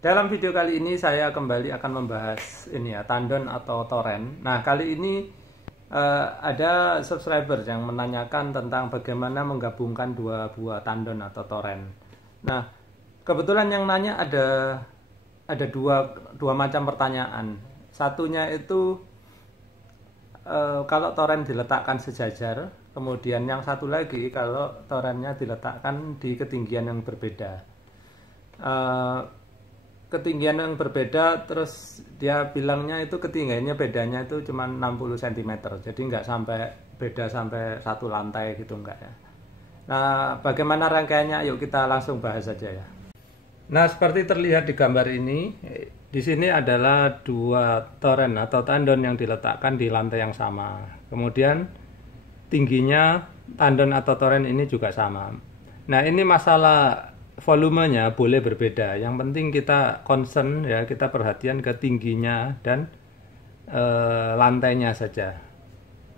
Dalam video kali ini saya kembali akan membahas ini ya, tandon atau torrent. Nah, kali ini ada subscriber yang menanyakan tentang bagaimana menggabungkan dua buah tandon atau torrent. Nah, kebetulan yang nanya ada dua macam pertanyaan. Satunya itu kalau torrent diletakkan sejajar, kemudian yang satu lagi kalau torrentnya diletakkan di ketinggian yang berbeda. Ketinggian yang berbeda, terus dia bilangnya itu ketinggiannya bedanya itu cuma 60 cm, jadi nggak sampai beda sampai satu lantai gitu, enggak ya. Nah, bagaimana rangkaiannya? Yuk kita langsung bahas saja ya. Nah, seperti terlihat di gambar ini, di sini adalah dua torrent atau tandon yang diletakkan di lantai yang sama. Kemudian tingginya tandon atau torrent ini juga sama. Nah, ini masalah volumenya boleh berbeda. Yang penting kita concern ya, kita perhatian ke tingginya dan lantainya saja.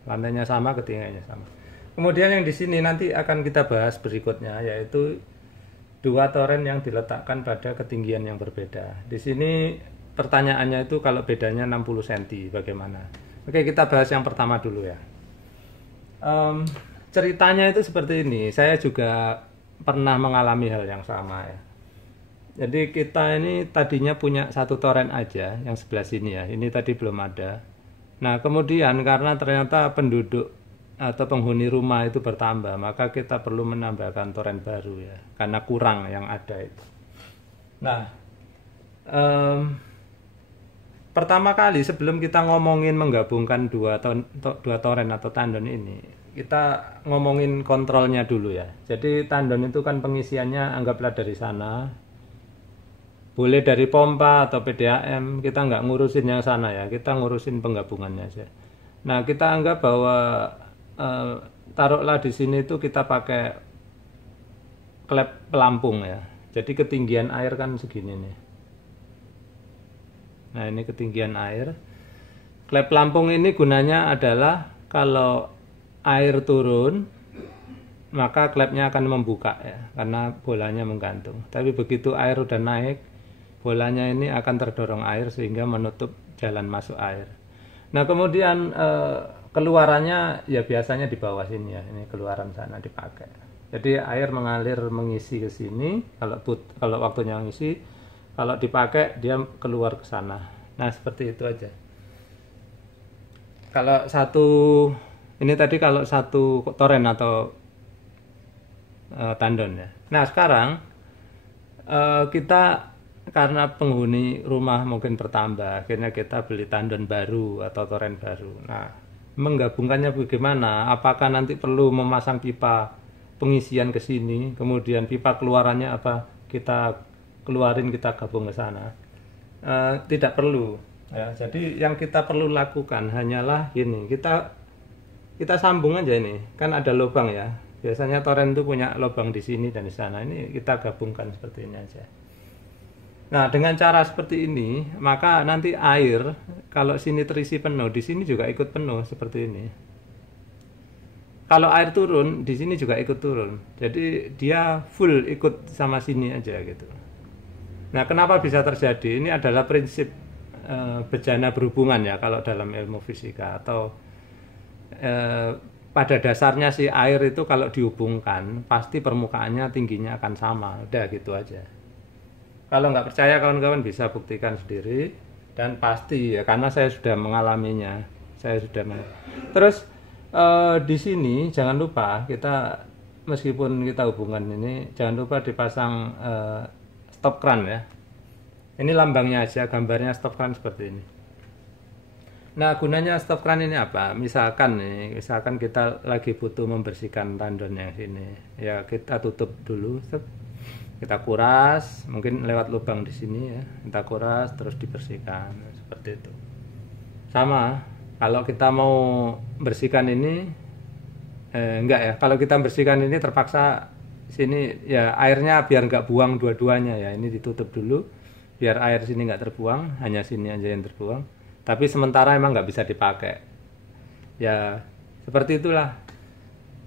Lantainya sama, ketinggiannya sama. Kemudian yang di sini nanti akan kita bahas berikutnya, yaitu dua torrent yang diletakkan pada ketinggian yang berbeda. Di sini pertanyaannya itu kalau bedanya 60 cm bagaimana? Oke, kita bahas yang pertama dulu ya. Ceritanya itu seperti ini. Saya juga pernah mengalami hal yang sama ya. Jadi kita ini tadinya punya satu torrent aja yang sebelah sini ya. Ini tadi belum ada. Nah, kemudian karena ternyata penduduk atau penghuni rumah itu bertambah, maka kita perlu menambahkan torrent baru ya, karena kurang yang ada itu. Nah, pertama kali sebelum kita ngomongin menggabungkan dua torrent atau tandon ini, kita ngomongin kontrolnya dulu ya. Jadi tandon itu kan pengisiannya anggaplah dari sana, boleh dari pompa atau PDAM, kita nggak ngurusin yang sana ya, kita ngurusin penggabungannya aja. Nah, kita anggap bahwa taruhlah di sini itu kita pakai klep pelampung ya. Jadi ketinggian air kan segini nih. Nah, ini ketinggian air. Klep pelampung ini gunanya adalah kalau air turun, maka klepnya akan membuka ya, karena bolanya menggantung. Tapi begitu air udah naik, bolanya ini akan terdorong air sehingga menutup jalan masuk air. Nah, kemudian keluarannya ya biasanya di bawah sini ya, ini keluaran sana dipakai. Jadi air mengalir mengisi ke sini, kalau waktunya mengisi, kalau dipakai dia keluar ke sana. Nah, seperti itu aja. Kalau ini tadi kalau satu torrent atau tandon ya. Nah, sekarang kita karena penghuni rumah mungkin bertambah, akhirnya kita beli tandon baru atau torrent baru. Nah, menggabungkannya bagaimana? Apakah nanti perlu memasang pipa pengisian ke sini, kemudian pipa keluarannya apa kita keluarin, kita gabung ke sana? Tidak perlu ya. Jadi yang kita perlu lakukan hanyalah ini, kita sambung aja ini, kan ada lubang ya. Biasanya torrent itu punya lubang di sini dan di sana. Ini kita gabungkan seperti ini aja. Nah, dengan cara seperti ini, maka nanti air kalau sini terisi penuh, di sini juga ikut penuh seperti ini. Kalau air turun, di sini juga ikut turun. Jadi dia full ikut sama sini aja gitu. Nah, kenapa bisa terjadi? Ini adalah prinsip bejana berhubungan ya kalau dalam ilmu fisika, atau pada dasarnya si air itu kalau dihubungkan pasti permukaannya tingginya akan sama, udah gitu aja. Kalau nggak percaya kawan-kawan bisa buktikan sendiri, dan pasti ya, karena saya sudah mengalaminya. Terus di sini jangan lupa kita, meskipun kita hubungan ini, jangan lupa dipasang stop kran ya. Ini lambangnya aja, gambarnya stop kran seperti ini. Nah, gunanya stop kran ini apa? Misalkan kita lagi butuh membersihkan tandon yang sini, ya kita tutup dulu, kita kuras, mungkin lewat lubang di sini ya, kita kuras terus dibersihkan seperti itu. Sama, kalau kita mau bersihkan ini, enggak ya, kalau kita bersihkan ini terpaksa sini ya, airnya biar nggak buang dua-duanya ya, ini ditutup dulu, biar air sini nggak terbuang, hanya sini aja yang terbuang. Tapi sementara emang nggak bisa dipakai ya, seperti itulah.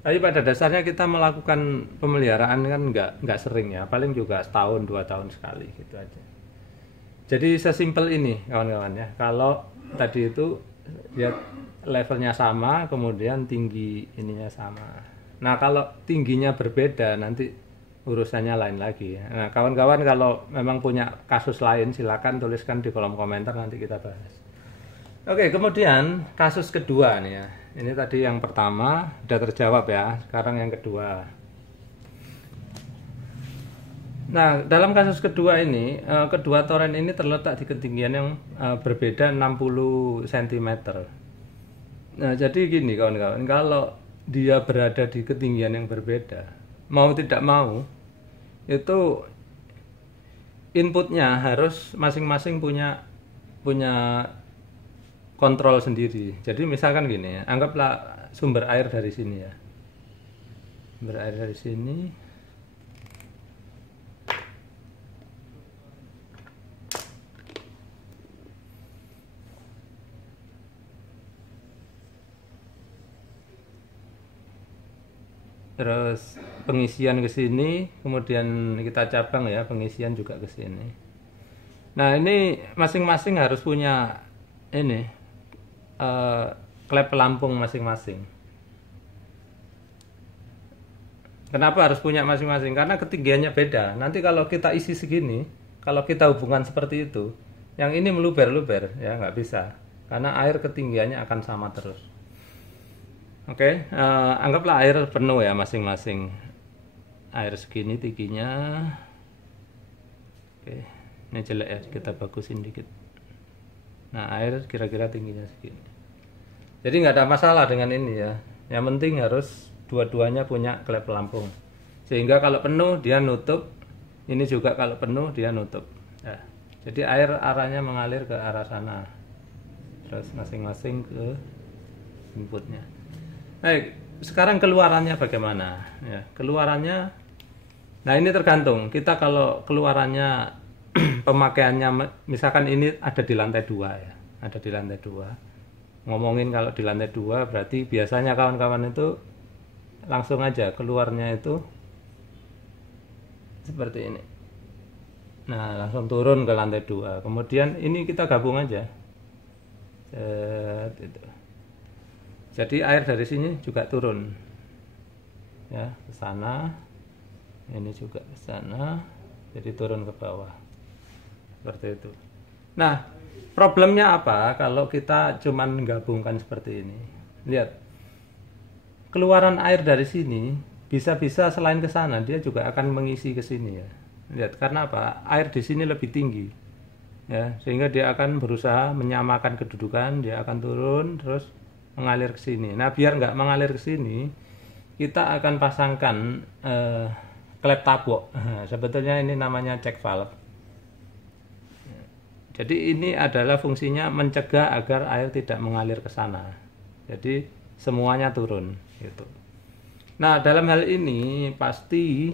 Tapi pada dasarnya kita melakukan pemeliharaan kan nggak sering ya, paling juga setahun 2 tahun sekali gitu aja. Jadi sesimpel ini kawan-kawan ya. Kalau tadi itu ya levelnya sama, kemudian tinggi ininya sama. Nah kalau tingginya berbeda nanti urusannya lain lagi ya. Nah kawan-kawan kalau memang punya kasus lain silakan tuliskan di kolom komentar, nanti kita bahas. Oke, kemudian kasus kedua nih ya. Ini tadi yang pertama udah terjawab ya. Sekarang yang kedua. Nah, dalam kasus kedua ini, kedua toren ini terletak di ketinggian yang berbeda 60 cm. Nah, jadi gini kawan-kawan, kalau dia berada di ketinggian yang berbeda, mau tidak mau, itu inputnya harus masing-masing punya kontrol sendiri. Jadi misalkan gini ya, anggaplah sumber air dari sini ya. Sumber air dari sini. Terus pengisian ke sini, kemudian kita cabang ya, pengisian juga ke sini. Nah, ini masing-masing harus punya ini klep pelampung masing-masing. Kenapa harus punya masing-masing? Karena ketinggiannya beda. Nanti kalau kita isi segini, kalau kita hubungan seperti itu, yang ini meluber-luber ya nggak bisa. Karena air ketinggiannya akan sama terus. Oke, anggaplah air penuh ya masing-masing. Air segini tingginya. Oke, ini jelek ya, kita bagusin dikit. Nah, air kira-kira tingginya segini. Jadi nggak ada masalah dengan ini ya. Yang penting harus dua-duanya punya klep pelampung. Sehingga kalau penuh dia nutup. Ini juga kalau penuh dia nutup. Ya. Jadi air arahnya mengalir ke arah sana. Terus masing-masing ke inputnya. Baik, sekarang keluarannya bagaimana? Ya, keluarannya, nah ini tergantung. Kita kalau keluarannya pemakaiannya, misalkan ini ada di lantai 2 ya, ada di lantai 2. Ngomongin kalau di lantai 2 berarti biasanya kawan-kawan itu langsung aja keluarnya itu seperti ini. Nah, langsung turun ke lantai 2. Kemudian ini kita gabung aja. Itu. Jadi air dari sini juga turun ya ke sana, ini juga ke sana, jadi turun ke bawah seperti itu. Nah, problemnya apa kalau kita cuman gabungkan seperti ini? Lihat, keluaran air dari sini bisa-bisa selain ke sana dia juga akan mengisi ke sini ya. Lihat, karena apa? Air di sini lebih tinggi ya, sehingga dia akan berusaha menyamakan kedudukan, dia akan turun terus mengalir ke sini. Nah, biar nggak mengalir ke sini, kita akan pasangkan klep tabok. Sebetulnya ini namanya check valve. Jadi ini adalah fungsinya mencegah agar air tidak mengalir ke sana. Jadi semuanya turun gitu. Nah, dalam hal ini pasti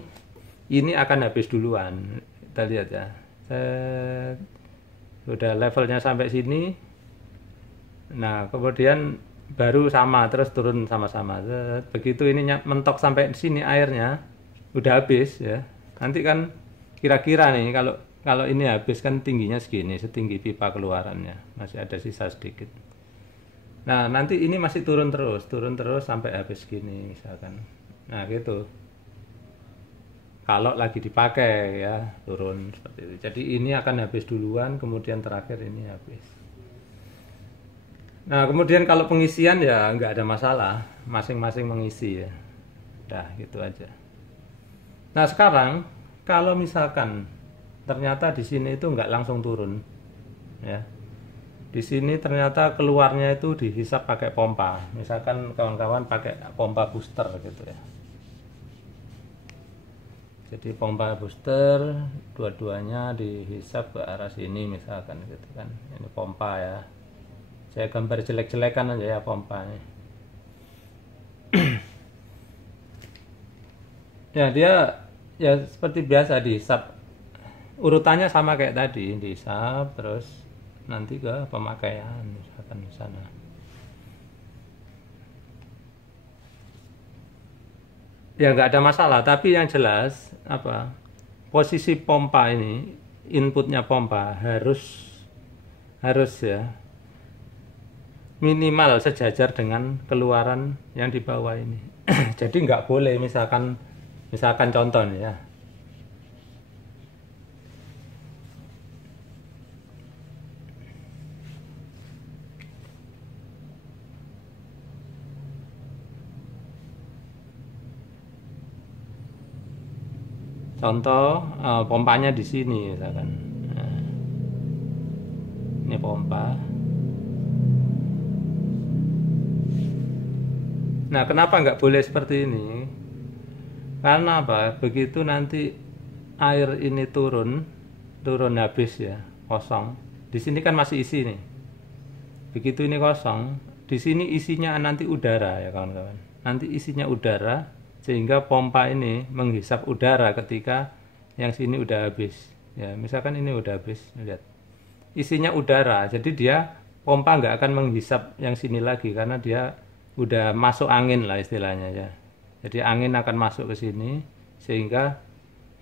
ini akan habis duluan. Kita lihat ya. Sudah levelnya sampai sini. Nah, kemudian baru sama terus turun sama-sama. Begitu ini mentok sampai sini airnya udah habis ya. Nanti kan kira-kira nih kalau ini habis kan tingginya segini, setinggi pipa keluarannya. Masih ada sisa sedikit. Nah, nanti ini masih turun terus sampai habis segini misalkan. Nah, gitu. Kalau lagi dipakai ya, turun seperti itu. Jadi ini akan habis duluan, kemudian terakhir ini habis. Nah, kemudian kalau pengisian ya nggak ada masalah, masing-masing mengisi ya. Udah gitu aja. Nah, sekarang kalau misalkan ternyata di sini itu nggak langsung turun ya. Di sini ternyata keluarnya itu dihisap pakai pompa. Misalkan kawan-kawan pakai pompa booster gitu ya. Jadi pompa booster dua-duanya dihisap ke arah sini misalkan gitu kan. Ini pompa ya. Saya gambar jelek-jelekan aja ya pompanya. Ya, dia ya seperti biasa dihisap. Urutannya sama kayak tadi, dihisap terus nanti ke pemakaian misalkan di sana. Ya nggak ada masalah, tapi yang jelas apa? Posisi pompa ini inputnya pompa harus ya minimal sejajar dengan keluaran yang di bawah ini. Jadi nggak boleh misalkan contoh nih ya. Contoh pompanya di sini misalkan. Nah, ini pompa. Nah, kenapa nggak boleh seperti ini? Karena apa? Begitu nanti air ini turun habis ya, kosong. Di sini kan masih isi nih. Begitu ini kosong, di sini isinya nanti udara ya kawan-kawan. Nanti isinya udara, sehingga pompa ini menghisap udara ketika yang sini udah habis. Ya, misalkan ini udah habis, lihat. Isinya udara, jadi dia pompa nggak akan menghisap yang sini lagi karena dia udah masuk angin lah istilahnya ya. Jadi angin akan masuk ke sini sehingga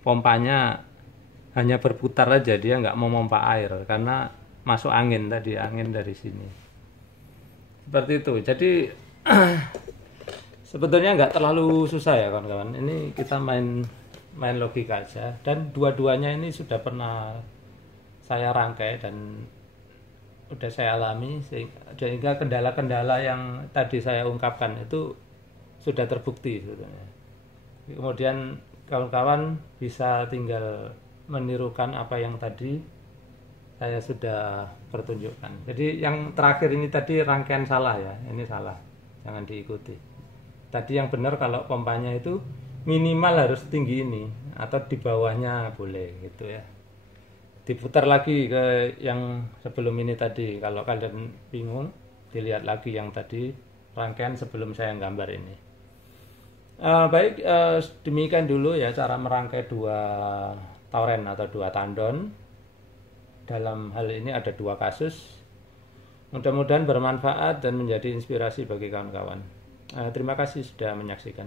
pompanya hanya berputar aja, dia nggak mau memompa air karena masuk angin tadi, angin dari sini. Seperti itu. Jadi sebetulnya nggak terlalu susah ya kawan-kawan. Ini kita main logika aja, dan dua-duanya ini sudah pernah saya rangkai dan udah saya alami, sehingga kendala-kendala yang tadi saya ungkapkan itu sudah terbukti sebetulnya. Kemudian kawan-kawan bisa tinggal menirukan apa yang tadi saya sudah pertunjukkan. Jadi yang terakhir ini tadi rangkaian salah ya, ini salah, jangan diikuti. Tadi yang benar kalau pompanya itu minimal harus tinggi ini, atau di bawahnya boleh gitu ya. Diputar lagi ke yang sebelum ini tadi. Kalau kalian bingung, dilihat lagi yang tadi rangkaian sebelum saya gambar ini. Baik, demikian dulu ya cara merangkai dua tauren atau dua tandon. Dalam hal ini ada dua kasus. Mudah-mudahan bermanfaat dan menjadi inspirasi bagi kawan-kawan. Terima kasih sudah menyaksikan.